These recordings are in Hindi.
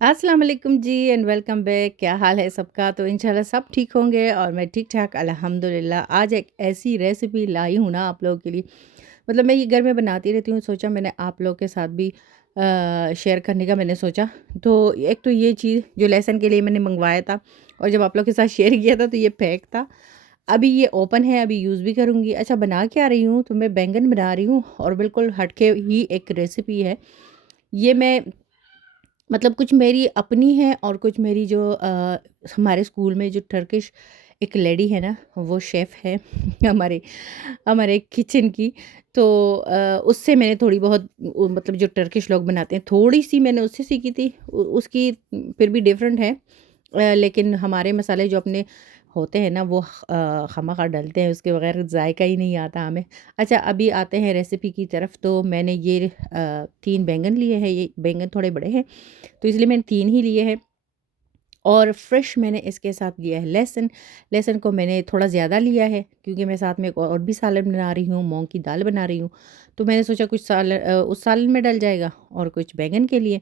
अस्सलाम वालेकुम जी एंड वेलकम बैक। क्या हाल है सबका? तो इंशाल्लाह सब ठीक होंगे और मैं ठीक-ठाक अल्हम्दुलिल्लाह। आज एक ऐसी रेसिपी लाई हूँ ना आप लोगों के लिए, मतलब मैं ये घर में बनाती रहती हूँ, सोचा मैंने आप लोगों के साथ भी शेयर करने का मैंने सोचा। तो एक तो ये चीज़ जो लेसन के लिए मैंने मंगवाया था और जब आप लोग के साथ शेयर किया था तो ये पैक था। अभी ये ओपन है, अभी यूज़ भी करूँगी। अच्छा, बना क्या रही हूँ? तो मैं बैंगन बना रही हूँ और बिल्कुल हटके ही एक रेसिपी है। ये मैं मतलब कुछ मेरी अपनी है और कुछ मेरी जो हमारे स्कूल में जो टर्किश एक लेडी है ना, वो शेफ़ है हमारे हमारे किचन की। तो उससे मैंने थोड़ी बहुत मतलब जो टर्किश लोग बनाते हैं, थोड़ी-सी मैंने उससे सीखी थी। उसकी फिर भी डिफ़रेंट है। लेकिन हमारे मसाले जो अपने होते हैं ना, वो खामख़ा डलते हैं, उसके बगैर जायका ही नहीं आता हमें। अच्छा, अभी आते हैं रेसिपी की तरफ। तो मैंने ये 3 बैंगन लिए हैं, ये बैंगन थोड़े बड़े हैं तो इसलिए मैंने 3 ही लिए हैं। और फ्रेश मैंने इसके साथ लिया है लहसुन। लहसुन को मैंने थोड़ा ज़्यादा लिया है क्योंकि मैं साथ में एक और भी सालन बना रही हूँ, मूँग की दाल बना रही हूँ। तो मैंने सोचा कुछ उस सालन में डल जाएगा और कुछ बैंगन के लिए।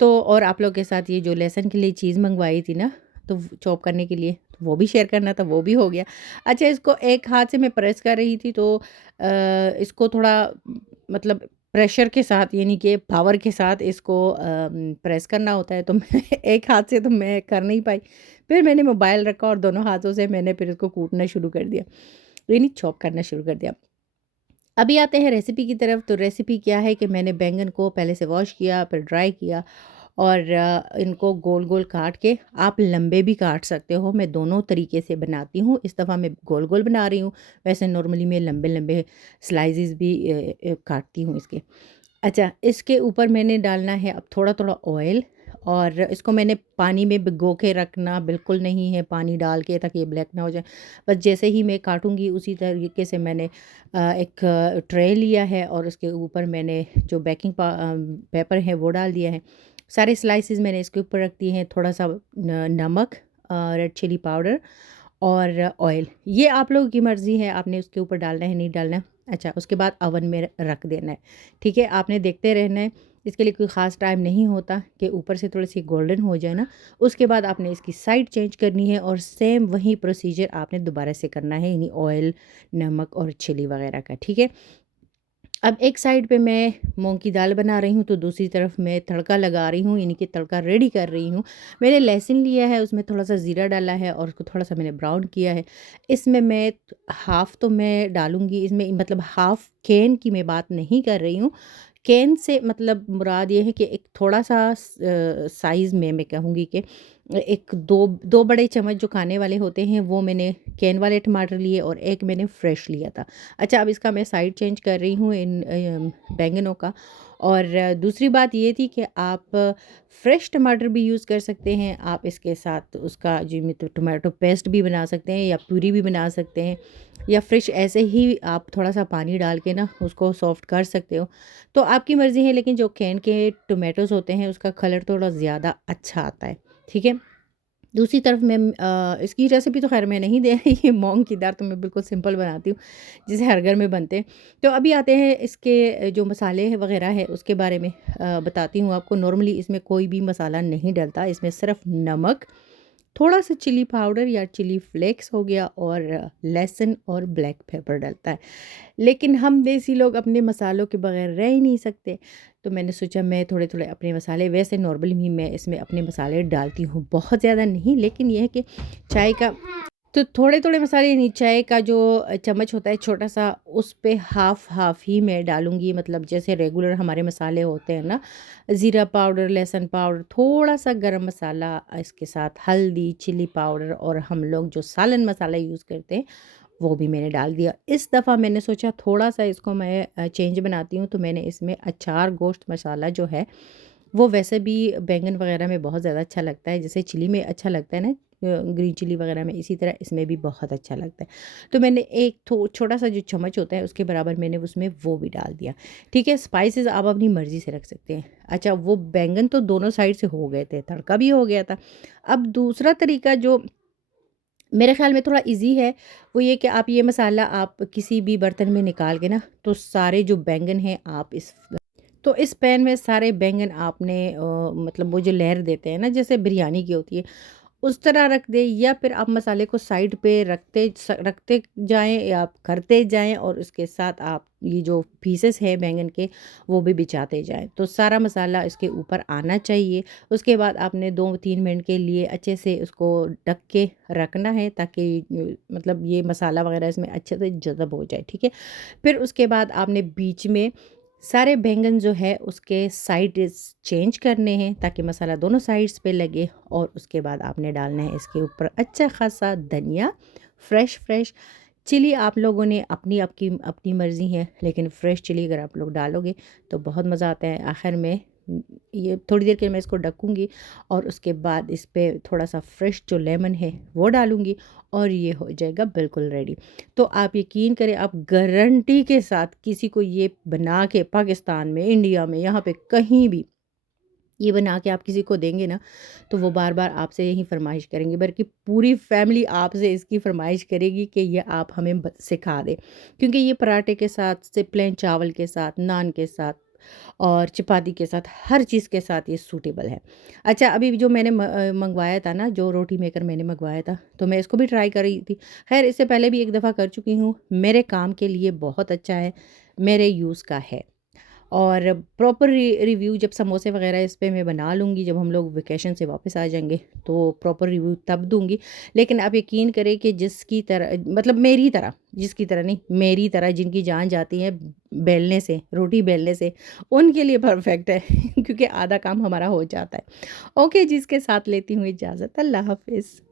तो और आप लोग के साथ ये जो लहसुन के लिए चीज़ मँगवाई थी ना, तो चॉप करने के लिए, तो वो भी शेयर करना था, वो भी हो गया। अच्छा, इसको एक हाथ से मैं प्रेस कर रही थी तो इसको थोड़ा मतलब प्रेशर के साथ, यानी कि पावर के साथ इसको प्रेस करना होता है। तो मैं एक हाथ से तो मैं कर नहीं पाई। फिर मैंने मोबाइल रखा और दोनों हाथों से मैंने फिर इसको कूटना शुरू कर दिया, यानी चॉप करना शुरू कर दिया। अभी आते हैं रेसिपी की तरफ। तो रेसिपी क्या है कि मैंने बैंगन को पहले से वॉश किया, फिर ड्राई किया और इनको गोल-गोल काट के, आप लंबे भी काट सकते हो, मैं दोनों तरीके से बनाती हूँ। इस दफ़ा मैं गोल-गोल बना रही हूँ, वैसे नॉर्मली मैं लंबे-लंबे स्लाइसेस भी काटती हूँ इसके। अच्छा, इसके ऊपर मैंने डालना है अब थोड़ा-थोड़ा ऑयल और इसको मैंने पानी में भिगो के रखना बिल्कुल नहीं है, पानी डाल के, ताकि ये ब्लैक ना हो जाए। बस जैसे ही मैं काटूँगी उसी तरीके से मैंने एक ट्रे लिया है और उसके ऊपर मैंने जो पेपर है वो डाल दिया है। सारे स्लाइसेस मैंने इसके ऊपर रख दिए हैं, थोड़ा-सा नमक, रेड चिली पाउडर और ऑयल। ये आप लोगों की मर्ज़ी है, आपने उसके ऊपर डालना है, नहीं डालना है। अच्छा, उसके बाद ओवन में रख देना है, ठीक है? आपने देखते रहना है, इसके लिए कोई ख़ास टाइम नहीं होता कि ऊपर से थोड़ी-सी गोल्डन हो जाए ना, उसके बाद आपने इसकी साइड चेंज करनी है और सेम वही प्रोसीजर आपने दोबारा से करना है, यानी ऑयल, नमक और चिली वग़ैरह का, ठीक है? अब एक साइड पे मैं मूँग की दाल बना रही हूँ, तो दूसरी तरफ मैं तड़का लगा रही हूँ, यानी कि तड़का रेडी कर रही हूँ। मैंने लहसुन लिया है, उसमें थोड़ा-सा ज़ीरा डाला है और उसको थोड़ा-सा मैंने ब्राउन किया है। इसमें मैं हाफ़ तो मैं डालूँगी इसमें, मतलब हाफ़ कैन की मैं बात नहीं कर रही हूँ। कैन से मतलब मुराद ये है कि एक थोड़ा-सा साइज़ में मैं कहूँगी कि एक 2 बड़े चम्मच जो खाने वाले होते हैं, वो मैंने कैन वाले टमाटर लिए और एक मैंने फ्रेश लिया था। अच्छा, अब इसका मैं साइड चेंज कर रही हूँ इन बैंगनों का। और दूसरी बात ये थी कि आप फ्रेश टमाटर भी यूज़ कर सकते हैं, आप इसके साथ उसका जो टोमेटो पेस्ट भी बना सकते हैं या प्यूरी भी बना सकते हैं, या फ्रेश ऐसे ही आप थोड़ा-सा पानी डाल के ना उसको सॉफ्ट कर सकते हो। तो आपकी मर्ज़ी है, लेकिन जो कैन के टोमेटोज़ होते हैं उसका कलर थोड़ा ज़्यादा अच्छा आता है, ठीक है? दूसरी तरफ मैं इसकी रेसिपी तो ख़ैर मैं नहीं दे रही, ये मूँग की दाल तो मैं बिल्कुल सिंपल बनाती हूँ, जैसे हर घर में बनते हैं। तो अभी आते हैं इसके जो मसाले हैं वग़ैरह है उसके बारे में बताती हूँ आपको। नॉर्मली इसमें कोई भी मसाला नहीं डलता, इसमें सिर्फ़ नमक, थोड़ा-सा चिली पाउडर या चिली फ्लेक्स हो गया और लहसुन और ब्लैक पेपर डलता है। लेकिन हम देसी लोग अपने मसालों के बगैर रह ही नहीं सकते। तो मैंने सोचा मैं थोड़े-थोड़े अपने मसाले, वैसे नॉर्मली भी मैं इसमें अपने मसाले डालती हूँ, बहुत ज़्यादा नहीं, लेकिन ये है कि चाय का तो थोड़े-थोड़े मसाले, यानी चाय का जो चम्मच होता है छोटा-सा, उस पे हाफ़-हाफ़ ही मैं डालूँगी। मतलब जैसे रेगुलर हमारे मसाले होते हैं ना, ज़ीरा पाउडर, लहसुन पाउडर, थोड़ा-सा गरम मसाला, इसके साथ हल्दी, चिली पाउडर और हम लोग जो सालन मसाला यूज़ करते हैं वो भी मैंने डाल दिया। इस दफ़ा मैंने सोचा थोड़ा-सा इसको मैं चेंज बनाती हूँ, तो मैंने इसमें अचार गोश्त मसाला जो है, वो वैसे भी बैंगन वग़ैरह में बहुत ज़्यादा अच्छा लगता है, जैसे चिली में अच्छा लगता है ना, ग्रीन चिली वग़ैरह में, इसी तरह इसमें भी बहुत अच्छा लगता है। तो मैंने एक छोटा-सा जो चम्मच होता है उसके बराबर मैंने उसमें वो भी डाल दिया, ठीक है? स्पाइसेस आप अपनी मर्ज़ी से रख सकते हैं। अच्छा, वो बैंगन तो दोनों साइड से हो गए थे, तड़का भी हो गया था। अब दूसरा तरीका जो मेरे ख़्याल में थोड़ा ईज़ी है, वो ये कि आप ये मसाला आप किसी भी बर्तन में निकाल के ना, तो सारे जो बैंगन हैं आप इस तो इस पैन में सारे बैंगन आपने मतलब वो जो लेयर देते हैं ना जैसे बिरयानी की होती है, उस तरह रख दें, या फिर आप मसाले को साइड पे रखते जाएँ या आप करते जाएँ और उसके साथ आप ये जो पीसेस हैं बैंगन के वो भी बिछाते जाएँ। तो सारा मसाला इसके ऊपर आना चाहिए। उसके बाद आपने 2-3 मिनट के लिए अच्छे से उसको ढक के रखना है ताकि मतलब ये मसाला वग़ैरह इसमें अच्छे से ज़्ज़ब हो जाए, ठीक है? फिर उसके बाद आपने बीच में सारे बैंगन जो है उसके साइड्स चेंज करने हैं ताकि मसाला दोनों साइड्स पे लगे, और उसके बाद आपने डालना है इसके ऊपर अच्छा खासा धनिया, फ्रेश चिली। आप लोगों ने अपनी आपकी अपनी मर्ज़ी है, लेकिन फ्रेश चिली अगर आप लोग डालोगे तो बहुत मज़ा आता है। आखिर में ये थोड़ी देर के लिए मैं इसको ढकूँगी और उसके बाद इस पे थोड़ा-सा फ्रेश जो लेमन है वो डालूँगी और ये हो जाएगा बिल्कुल रेडी। तो आप यकीन करें, आप गारंटी के साथ किसी को ये बना के पाकिस्तान में, इंडिया में, यहाँ पे कहीं भी ये बना के आप किसी को देंगे ना, तो वो बार-बार आपसे यही फ़रमाइश करेंगे, बल्कि पूरी फ़ैमिली आपसे इसकी फ़रमाइश करेगी कि ये आप हमें सिखा दें। क्योंकि ये पराठे के साथ, से प्लेन चावल के साथ, नान के साथ और चपाती के साथ, हर चीज़ के साथ ये सूटेबल है। अच्छा, अभी जो मैंने मँगवाया था ना, जो रोटी मेकर मैंने मँगवाया था, तो मैं इसको भी ट्राई कर रही थी। ख़ैर इससे पहले भी एक दफ़ा कर चुकी हूँ, मेरे काम के लिए बहुत अच्छा है, मेरे यूज़ का है। और प्रॉपर रिव्यू जब समोसे वगैरह इस पे मैं बना लूँगी, जब हम लोग वेकेशन से वापस आ जाएँगे, तो प्रॉपर रिव्यू तब दूँगी। लेकिन आप यकीन करें कि जिसकी तरह मतलब मेरी तरह, जिसकी तरह नहीं, मेरी तरह जिनकी जान जाती है बेलने से, रोटी बेलने से, उनके लिए परफ़ेक्ट है क्योंकि आधा काम हमारा हो जाता है। ओके जी, इसके साथ लेती हूँ इजाज़त। अल्लाह हाफ़िज़।